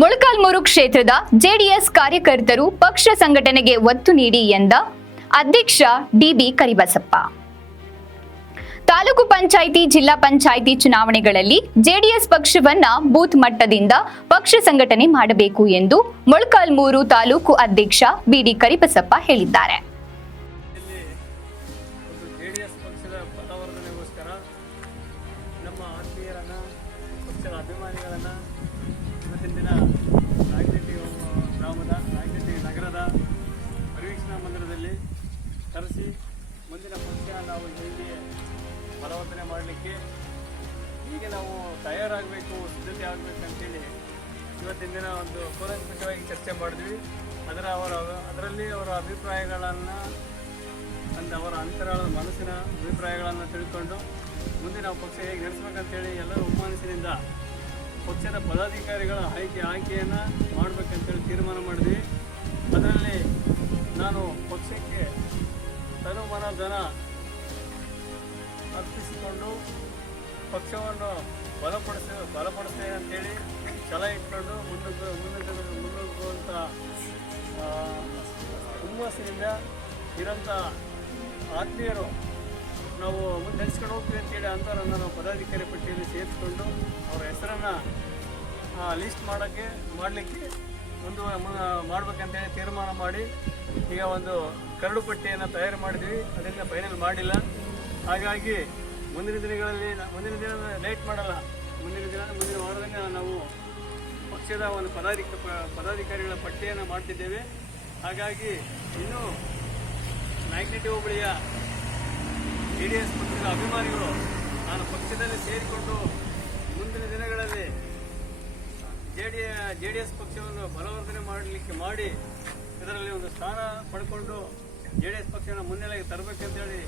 ಮೊಳಕಾಲ್ಮೂರು ಕ್ಷೇತ್ರದ ಜೆಡಿಎಸ್ ಕಾರ್ಯಕರ್ತರು ಪಕ್ಷ ಸಂಘಟನೆಗೆ ಒತ್ತು ನೀಡಿ ಎಂದ ಅಧ್ಯಕ್ಷ ಡಿಬಿ ಕರಿಬಸಪ್ಪ. ತಾಲೂಕು ಪಂಚಾಯಿತಿ, ಜಿಲ್ಲಾ ಪಂಚಾಯಿತಿ ಚುನಾವಣೆಗಳಲ್ಲಿ ಜೆಡಿಎಸ್ ಪಕ್ಷವನ್ನ ಬೂತ್ ಮಟ್ಟದಿಂದ ಪಕ್ಷ ಸಂಘಟನೆ ಮಾಡಬೇಕು ಎಂದು ಮೊಳಕಾಲ್ಮೂರು ತಾಲೂಕು ಅಧ್ಯಕ್ಷ ಬಿಡಿ ಕರಿಬಸಪ್ಪ ಹೇಳಿದ್ದಾರೆ. ಕರೆಸಿ ಮುಂದಿನ ಪಕ್ಷ ನಾವು ಹೇಗೆ ಬಲವರ್ಧನೆ ಮಾಡಲಿಕ್ಕೆ ಹೀಗೆ ನಾವು ತಯಾರಾಗಬೇಕು, ಸಿದ್ಧತೆ ಆಗಬೇಕಂತೇಳಿ ಇವತ್ತಿನ ದಿನ ಒಂದು ಕೂಲಂಕಷವಾಗಿ ಚರ್ಚೆ ಮಾಡಿದ್ವಿ. ಅದರಲ್ಲಿ ಅವರ ಅಭಿಪ್ರಾಯಗಳನ್ನು ಅವರ ಅಂತರಾಳದ ಮನಸ್ಸಿನ ಅಭಿಪ್ರಾಯಗಳನ್ನು ತಿಳ್ಕೊಂಡು ಮುಂದೆ ನಾವು ಪಕ್ಷ ಹೇಗೆ ನಡೆಸಬೇಕಂತೇಳಿ ಎಲ್ಲರೂ ಒಮ್ಮನಸ್ಸಿನಿಂದ ಪಕ್ಷದ ಪದಾಧಿಕಾರಿಗಳ ಆಯ್ಕೆಯನ್ನು ಮಾಡಬೇಕಂತೇಳಿ ತೀರ್ಮಾನ ಮಾಡಿದ್ವಿ. ಅದರಲ್ಲಿ ನಾನು ಪಕ್ಷಕ್ಕೆ ತನುಮನ ಧನ ಅರ್ಪಿಸಿಕೊಂಡು ಪಕ್ಷವನ್ನು ಬಲಪಡಿಸ್ತೇನೆ ಅಂತೇಳಿ ಛಲ ಇಟ್ಕೊಂಡು ಮುನ್ನುಗ್ಗುವಂಥ ಹುಮ್ಮಸ್ಸಿನಿಂದ ಇರೋಂಥ ಆತ್ಮೀಯರು ನಾವು ಮುಂದೆ ನಡೆಸ್ಕೊಂಡು ಹೋಗ್ತೀವಿ ಅಂತೇಳಿ ಅಂಥವ್ರನ್ನು ನಾವು ಪದಾಧಿಕಾರಿ ಪಟ್ಟಿಯಲ್ಲಿ ಸೇರಿಸ್ಕೊಂಡು ಅವರ ಹೆಸರನ್ನು ಲಿಸ್ಟ್ ಮಾಡಲಿಕ್ಕೆ ಮಾಡಬೇಕಂತೇಳಿ ತೀರ್ಮಾನ ಮಾಡಿ ಈಗ ಒಂದು ಕರಡು ಪಟ್ಟಿಯನ್ನು ತಯಾರು ಮಾಡಿದ್ವಿ. ಅದರಿಂದ ಫೈನಲ್ ಮಾಡಿಲ್ಲ. ಹಾಗಾಗಿ ಮುಂದಿನ ದಿನ ಲೇಟ್ ಮಾಡಲ್ಲ. ಮುಂದಿನ ವಾರದಲ್ಲಿ ನಾವು ಪಕ್ಷದ ಒಂದು ಪದಾಧಿಕಾರಿಗಳ ಪಟ್ಟಿಯನ್ನು ಮಾಡ್ತಿದ್ದೇವೆ. ಹಾಗಾಗಿ ಇನ್ನೂ ನಾಯಕನಹಟ್ಟಿ ಹೋಬಳಿಯ ಜೆಡಿಎಸ್ ಪಕ್ಷದ ಅಭಿಮಾನಿಗಳು ನಾನು ಪಕ್ಷದಲ್ಲಿ ಸೇರಿಕೊಂಡು ಮುಂದಿನ ದಿನಗಳಲ್ಲಿ ಜೆಡಿಎಸ್ ಪಕ್ಷವನ್ನು ಬಲವರ್ಧನೆ ಮಾಡಿ ಇದರಲ್ಲಿ ಒಂದು ಸ್ಥಾನ ಪಡ್ಕೊಂಡು ಜೆಡಿಎಸ್ ಪಕ್ಷವನ್ನು ಮುನ್ನೆಲೆಗೆ ತರಬೇಕಂತೇಳಿ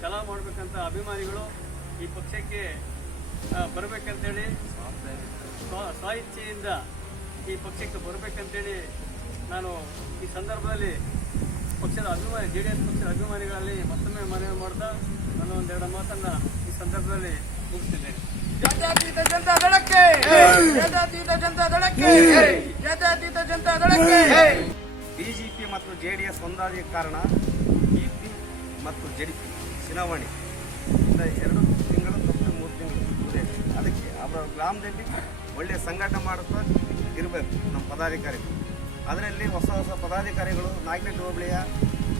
ಛಲ ಮಾಡಬೇಕಂತ ಅಭಿಮಾನಿಗಳು ಈ ಪಕ್ಷಕ್ಕೆ ಬರಬೇಕಂತೇಳಿ ಸ್ವ-ಇಚ್ಛೆಯಿಂದ ಈ ಪಕ್ಷಕ್ಕೆ ಬರಬೇಕಂತೇಳಿ ನಾನು ಈ ಸಂದರ್ಭದಲ್ಲಿ ಜೆಡಿಎಸ್ ಪಕ್ಷದ ಅಭಿಮಾನಿಗಳಲ್ಲಿ ಮತ್ತೊಮ್ಮೆ ಮನವಿ ಮಾಡ್ತಾ ನಾನು ಒಂದೆರಡು ಮಾತನ್ನು ಈ ಸಂದರ್ಭದಲ್ಲಿ ಮುಗಿಸ್ತಿದ್ದೇನೆ. ಜಾತ್ಯತೀತ ಜನತಾ ದಳಕ್ಕೆ, ಜಾತ್ಯತೀತ ಜನತಾ ದಳಕ್ಕೆ, ಜಾತ್ಯತೀತ ಜನತಾ ದಳಕ್ಕೆ. ಬಿಜೆಪಿ ಮತ್ತು ಜೆಡಿಎಸ್ ಒಂದಾದ ಕಾರಣ ಬಿಪಿ ಮತ್ತು ಜೆಡಿಪಿ ಚುನಾವಣೆ 2 ತಿಂಗಳು ಮತ್ತು 3 ತಿಂಗಳು ಇದೆ. ಅದಕ್ಕೆ ಅವರ ಗ್ರಾಮದಲ್ಲಿ ಒಳ್ಳೆಯ ಸಂಘಟನೆ ಮಾಡುತ್ತಾ ಇರಬೇಕು ನಮ್ಮ ಪದಾಧಿಕಾರಿಗಳು. ಅದರಲ್ಲಿ ಹೊಸ ಪದಾಧಿಕಾರಿಗಳು ನಾಯಕನಹಟ್ಟಿ ಹೋಬಳಿಯ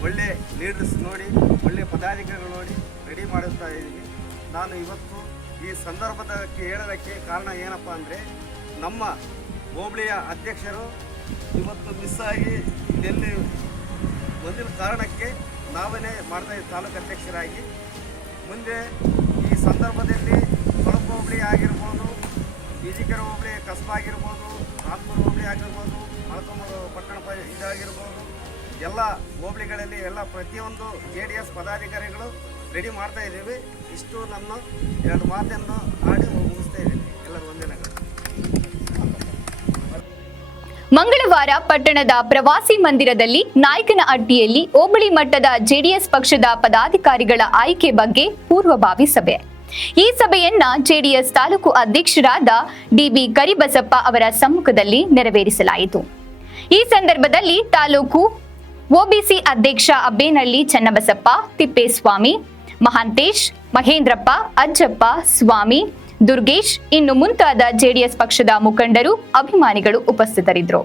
ಒಳ್ಳೆ ಲೀಡರ್ಸ್ ನೋಡಿ, ಒಳ್ಳೆಯ ಪದಾಧಿಕಾರಿಗಳು ನೋಡಿ ರೆಡಿ ಮಾಡುತ್ತಾ ಇದ್ದೀವಿ. ನಾನು ಇವತ್ತು ಈ ಸಂದರ್ಭದಕ್ಕೆ ಹೇಳೋದಕ್ಕೆ ಕಾರಣ ಏನಪ್ಪ ಅಂದರೆ, ನಮ್ಮ ಹೋಬಳಿಯ ಅಧ್ಯಕ್ಷರು ಇವತ್ತು ಮಿಸ್ ಆಗಿ ಎಲ್ಲಿ ಒಂದಿನ ಕಾರಣಕ್ಕೆ ನಾವೇ ಮಾಡ್ತಾಯಿದ್ದ ತಾಲೂಕು ಅಧ್ಯಕ್ಷರಾಗಿ ಮುಂದೆ ಈ ಸಂದರ್ಭದಲ್ಲಿ ಕೊಳಕು ಹೋಬಳಿ ಆಗಿರ್ಬೋದು, ಬಿಜಿಕೆರೆ ಹೋಬಳಿ ಕಸ್ಬಾ ಆಗಿರ್ಬೋದು, ನಾಗ್ಪುರ ಹೋಬಳಿ ಆಗಿರ್ಬೋದು, ಮೊಳಕಾಲ್ಮೂರು ಪಟ್ಟಣ ಇದಾಗಿರ್ಬೋದು, ಎಲ್ಲ ಹೋಬಳಿಗಳಲ್ಲಿ ಎಲ್ಲ ಪ್ರತಿಯೊಂದು ಜೆಡಿಎಸ್ ಪದಾಧಿಕಾರಿಗಳು ರೆಡಿ ಮಾಡ್ತಾ ಇದ್ದೀವಿ. ಇಷ್ಟು ನನ್ನ 2 ಮಾತನ್ನು ಆಡಿ ಮುಗಿಸ್ತಾ ಇದ್ದೀನಿ. ಎಲ್ಲರೂ ವಂದನೆಗಳು. ಮಂಗಳವಾರ ಪಟ್ಟಣದ ಪ್ರವಾಸಿ ಮಂದಿರದಲ್ಲಿ ನಾಯಕನಹಟ್ಟಿಯಲ್ಲಿ ಹೋಬಳಿ ಮಟ್ಟದ ಜೆಡಿಎಸ್ ಪಕ್ಷದ ಪದಾಧಿಕಾರಿಗಳ ಆಯ್ಕೆ ಬಗ್ಗೆ ಪೂರ್ವಭಾವಿ ಸಭೆ. ಈ ಸಭೆಯನ್ನ ಜೆಡಿಎಸ್ ತಾಲೂಕು ಅಧ್ಯಕ್ಷರಾದ ಡಿಬಿ ಕರಿಬಸಪ್ಪ ಅವರ ಸಮ್ಮುಖದಲ್ಲಿ ನೆರವೇರಿಸಲಾಯಿತು. ಈ ಸಂದರ್ಭದಲ್ಲಿ ತಾಲೂಕು ಒಬಿಸಿ ಅಧ್ಯಕ್ಷ ಅಬ್ಬೇನಹಳ್ಳಿ ಚನ್ನಬಸಪ್ಪ, ತಿಪ್ಪೇಸ್ವಾಮಿ, ಮಹಾಂತೇಶ್, ಮಹೇಂದ್ರಪ್ಪ, ಅಜ್ಜಪ್ಪ, ಸ್ವಾಮಿ, ದುರ್ಗೇಶ್ ಇನ್ನು ಮುಂತಾದ ಜೆಡಿಎಸ್ ಪಕ್ಷದ ಮುಖಂಡರು, ಅಭಿಮಾನಿಗಳು ಉಪಸ್ಥಿತರಿದ್ದರು.